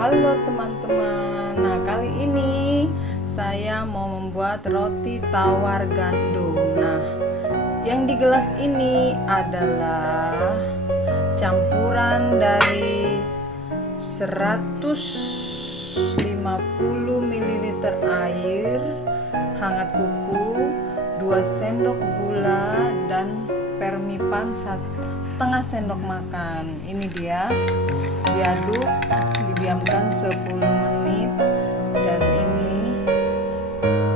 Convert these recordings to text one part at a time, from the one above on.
Halo teman-teman. Nah, kali ini saya mau membuat roti tawar gandum. Nah, yang di gelas ini adalah campuran dari 150 ml air hangat kuku, 2 sendok gula, dan permipan setengah sendok makan. Ini dia, diaduk, didiamkan 10 menit. Dan ini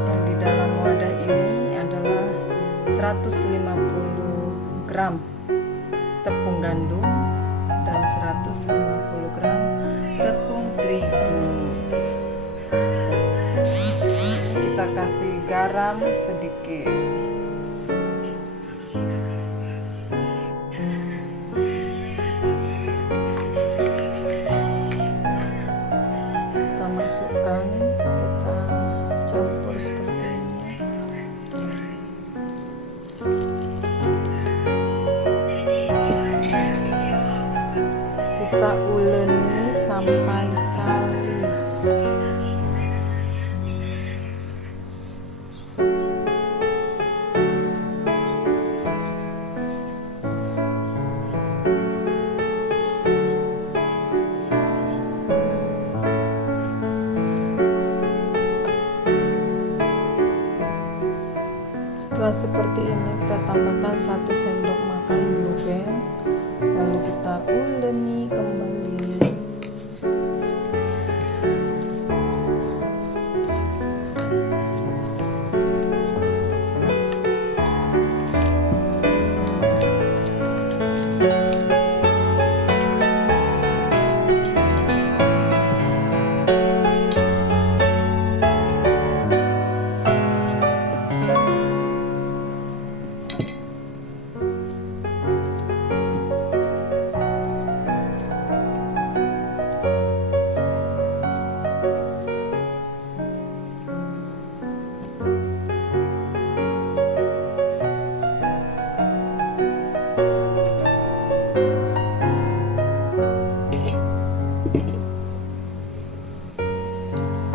yang di dalam wadah ini adalah 150 gram tepung gandum dan 150 gram tepung terigu. Kita kasih garam sedikit. Kita masukkan, kita campur seperti ini. Kita uleni sampai kalis. Setelah seperti ini, kita tambahkan 1 sendok makan blue band, lalu kita uleni kembali.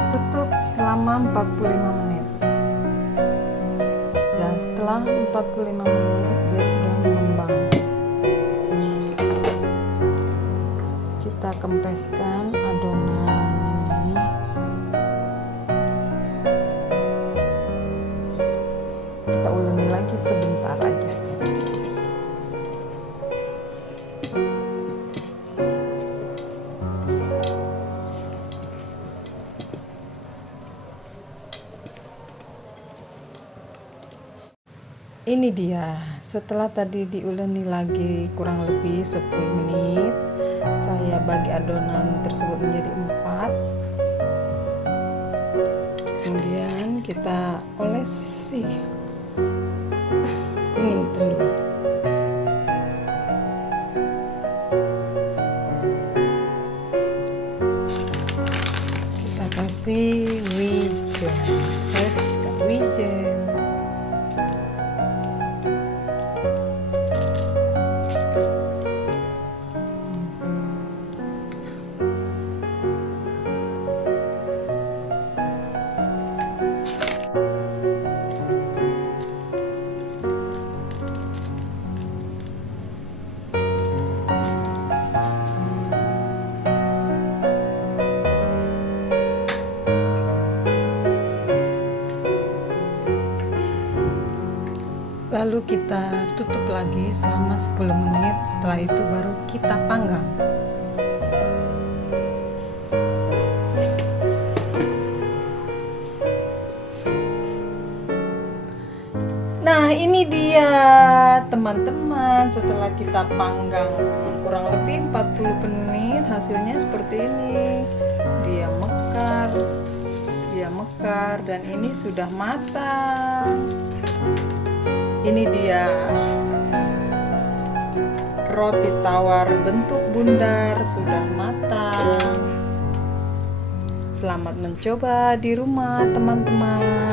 Tutup selama 45 menit. Dan setelah 45 menit dia sudah mengembang. Kita kempeskan adonan ini. Kita uleni lagi sebentar aja. Ini dia, setelah tadi diuleni lagi kurang lebih 10 menit, saya bagi adonan tersebut menjadi 4. Kemudian kita olesi kuning telur. Kita kasih wijen. Saya suka wijen. Lalu kita tutup lagi selama 10 menit. Setelah itu baru kita panggang. Nah, ini dia teman-teman, setelah kita panggang kurang lebih 40 menit, hasilnya seperti ini. Dia mekar dan ini sudah matang. Ini dia roti tawar bentuk bundar sudah matang. Selamat mencoba di rumah teman-teman.